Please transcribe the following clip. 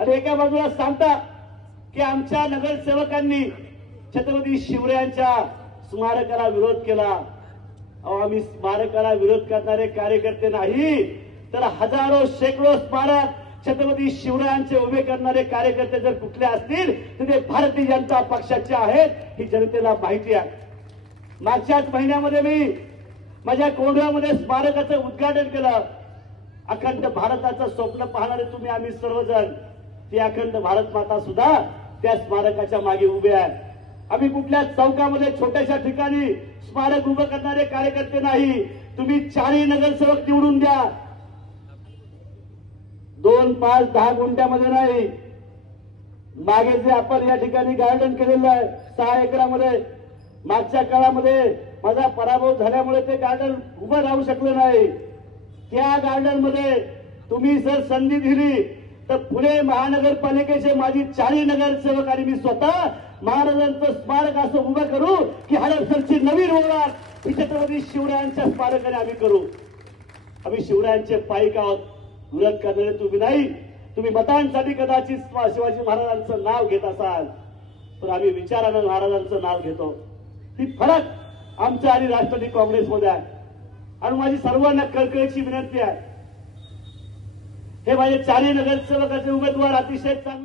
आणि एका बाजूला सांगता की आमच्या नगरसेवकांनी छत्रपती शिवरायांच्या स्मारकाला विरोध केला। आम्ही स्मारकाला विरोध करणारे कार्यकर्ते नाही, तर हजारो शेकडो स्मारक छत्रपती शिवरायांचे उभे करणारे कार्यकर्ते जर कुठले असतील तर ते भारतीय जनता पक्षाचे आहेत, ही जनतेला माहिती आहे। मागच्याच महिन्यामध्ये मी माझ्या कोंढव्यामध्ये स्मारकाचं उद्घाटन केलं। अखंड भारताचं स्वप्न पाहणारे तुम्ही आम्ही सर्वजण, ती अखंड भारत माता सुद्धा त्या स्मारकाच्या मागे उभे आहे। आम्ही कुठल्या चौकामध्ये छोट्याशा ठिकाणी स्मारक उभं करणारे कार्यकर्ते नाही। तुम्ही 4 नगरसेवक निवडून द्या, 2, 5, 10 गुंठ्यामध्ये नाही। मागे जे आपण या ठिकाणी गार्डन केलेलं आहे 6 एकरामध्ये, मागच्या काळामध्ये माझा पराभव झाल्यामुळे ते गार्डन उभं राहू शकलं नाही। त्या गार्डन मध्ये तुम्ही जर संधी दिली तर पुणे महानगरपालिकेचे माजी 4 नगरसेवक आणि मी स्वतः महाराजांचं स्मारक असं उभं करू की हडपसरची नवीन ओळख ही छत्रपती शिवरायांच्या स्मारकाने आम्ही करू। आम्ही शिवरायांचे पाईक आहोत, विरोध करणारे तुम्ही नाही। तुम्ही मतांसाठी कदाचित शिवाजी महाराजांचं नाव घेत असाल, पण आम्ही विचारानं महाराजांचं नाव घेतो। ही फरक आमच्या आणि राष्ट्रवादी काँग्रेसमध्ये आहे। आणि माझी सर्वांना कळकळीची विनंती आहे, हे माझे 4 नगरसेवकाचे उमेदवार अतिशय चांगले